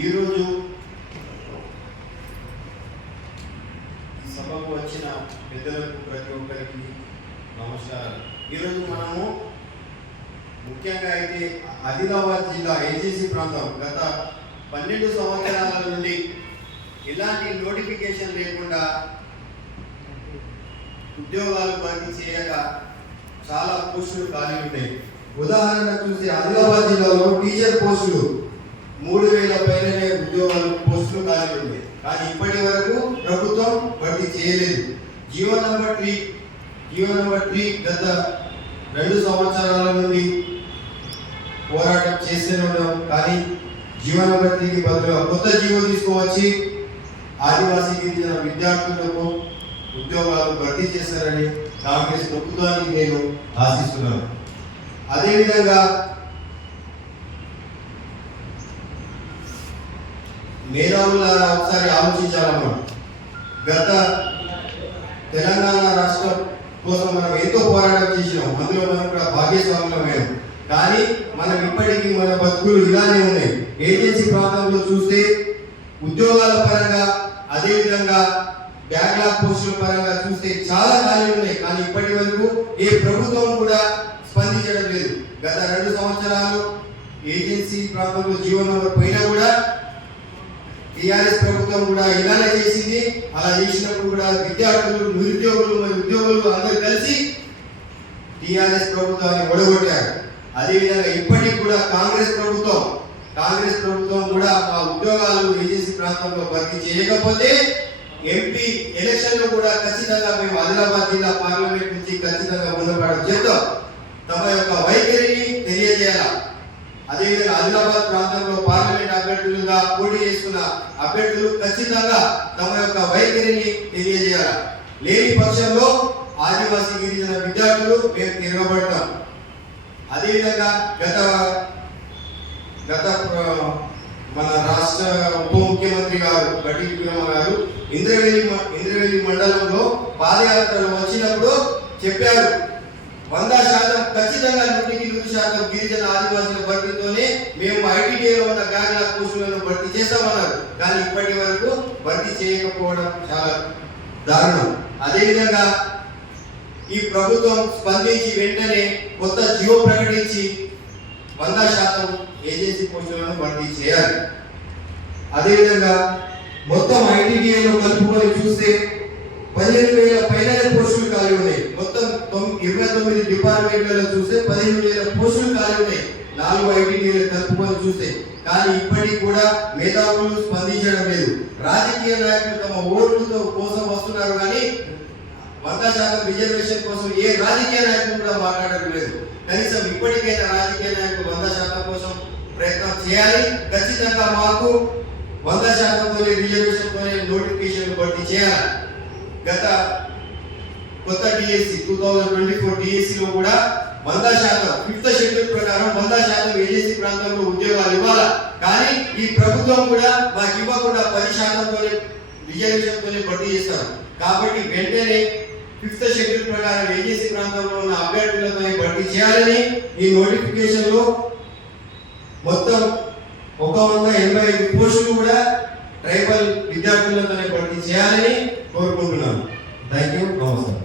ఈరోజు ఈ సభకు వచ్చిన పెద్దలకు ప్రతి ఒక్కరికి నమస్కారం. ఈరోజు మనము ముఖ్యంగా అయితే ఆదిలాబాద్ జిల్లా ఏజెన్సీ ప్రాంతం గత 12 సంవత్సరాల నుండి ఇలాంటి నోటిఫికేషన్ లేకుండా ఉద్యోగాలు భర్తీ చేయక చాలా పోస్టులు ఖాళీ ఉన్నాయి. ఉదాహరణ చూసి ఆదిలాబాద్ జిల్లాలో టీచర్ పోస్టులు 3000 పైననే ఉద్యోగాలు పోస్టులు ఖాళీ ఉన్నాయి. కానీ ఇప్పటి వరకు ప్రభుత్వం భర్తీ చేయలేదు. జీవో నంబర్ 3 గత 2 సంవత్సరాల నుండి పోరాటం చేస్తూనే ఉన్నాం. కానీ జీవో నంబర్ 3కి బదులుగా కొత్త జీవో తీసుకువచ్చి ఆదివాసీ గిరిజన విద్యార్థులకు ఉద్యోగాలు భర్తీ చేస్తారని కాంగ్రెస్ ప్రభుత్వానికి నేను ఆశిస్తున్నాను. అదేవిధంగా మేధావులారా ఒకసారి ఆలోచించాలమ్మా. గత తెలంగాణ రాష్ట్రం కోసం మనం ఎంతో పోరాటం చేసినాం. అందులో మనం కూడా భాగ్యస్వాములమైనాం. కానీ మనం ఇప్పటికీ మన బతుకులు ఇలానే ఉన్నాయి. ఏజెన్సీ ప్రాంతంలో చూస్తే ఉద్యోగాల పరంగా అదేవిధంగా బ్యాక్లాగ్ పోస్టుల పరంగా చూస్తే చాలా ఖాళీలు ఉన్నాయి. కానీ ఇప్పటి వరకు ఏ ప్రభుత్వం కూడా స్పందించడం లేదు. గత 2 సంవత్సరాలు ఏజెన్సీ ప్రాంతంలో జీవో నంబర్ పైన కూడా టీఆర్ఎస్ ప్రభుత్వం కూడా ఇలానే చేసింది. అలా చేసినప్పుడు కూడా విద్యార్థులు, నిరుద్యోగులు మరియు ఉద్యోగులు అందరూ కలిసి టీఆర్ఎస్ ప్రభుత్వాన్ని ఓడగొట్టారు. అదేవిధంగా ఇప్పటికి కూడా కాంగ్రెస్ ప్రభుత్వం కూడా ఆ ఉద్యోగాలు ఏజెన్సీ ప్రాంతంలో భర్తీ చేయకపోతే ఎంపీ ఎలక్షన్లో కూడా ఖచ్చితంగా మేము ఆదిలాబాద్ జిల్లా పార్లమెంట్ నుంచి ఖచ్చితంగా ముందుపడడం చేద్దాం. తమ యొక్క వైఖరిని తెలియజేయాలి. అదేవిధంగా ఆదిలాబాద్ ప్రాంతంలో పార్లమెంట్ అభ్యర్థులుగా పోటీ చేస్తున్న అభ్యర్థులు ఖచ్చితంగా తమ యొక్క వైఖరిని తెలియజేయాలి. లేని పక్షంలో ఆదివాసీ గిరిజన విద్యార్థులు మేము తిరగబడతాం. అదేవిధంగా గత మన రాష్ట్ర ఉప ముఖ్యమంత్రి గారు బట్టి విక్రమ గారు ఇంద్రవెల్లి మండలంలో పాదయాత్రలు వచ్చినప్పుడు చెప్పారు, 100% ఖచ్చితంగా 100% గిరిజన ఆదివాసుల భర్తీతోనే మేము ఐటీడీలో ఉన్న బ్యాక్లాగ్ పోస్టులను భర్తీ చేస్తామన్నారు. కానీ ఇప్పటి వరకు భర్తీ చేయకపోవడం చాలా దారుణం. అదేవిధంగా ఈ ప్రభుత్వం స్పందించి వెంటనే కొత్త జియో ప్రకటించి 100% ఏజెన్సీ పోస్టులను భర్తీ చేయాలి. అదేవిధంగా మొత్తం ఐటీడీఏలో కలుపుకొని చూస్తే 15,000 పైన పోస్టులు ఖాళీ ఉన్నాయి. మొత్తం 29 డిపార్ట్మెంట్లలో చూస్తే 15,000 పోస్టులు ఖాళీ ఉన్నాయి 4 ఐటీడీఏలు కలుపుకొని చూస్తే. కానీ ఇప్పటికి కూడా మేధావులు స్పందించడం లేదు. రాజకీయ నాయకులు తమ ఓట్లతో కోసం వస్తున్నారు కానీ 100% రిజర్వేషన్ కోసం ఏ రాజకీయ నాయకులు కూడా మాట్లాడడం లేదు. కనీసం ఇప్పటికైనా రాజకీయ నాయకులు 100% కోసం ప్రయత్నం చేయాలి. ఖచ్చితంగా మాకు 100%తోనే రిజర్వేషన్తోనే నోటిఫికేషన్ భర్తీ చేయాలి. కొత్త డిఎస్సి 2024 డిఎస్సిలో కూడా 100% 5th షెడ్యూల్ ప్రకారం 100% ఏజెన్సీ ప్రాంతంలో ఉద్యోగాలు ఇవ్వాలి. కానీ ఈ ప్రభుత్వం కూడా మాకు ఇవ్వకుండా 10%తోనే రిజర్వేషన్తోనే భర్తీ చేస్తారు. కాబట్టి వెంటనే 5th షెడ్యూల్ ప్రకారం ఏజెన్సీ ప్రాంతంలో ఉన్న అభ్యర్థులతోనే భర్తీ చేయాలని ఈ నోటిఫికేషన్లో మొత్తం 185 పోస్టులు కూడా ట్రైబల్ విద్యార్థులతోనే భర్తీ చేయాలని కోరుకుంటున్నాను. Thank you. నమస్కారం.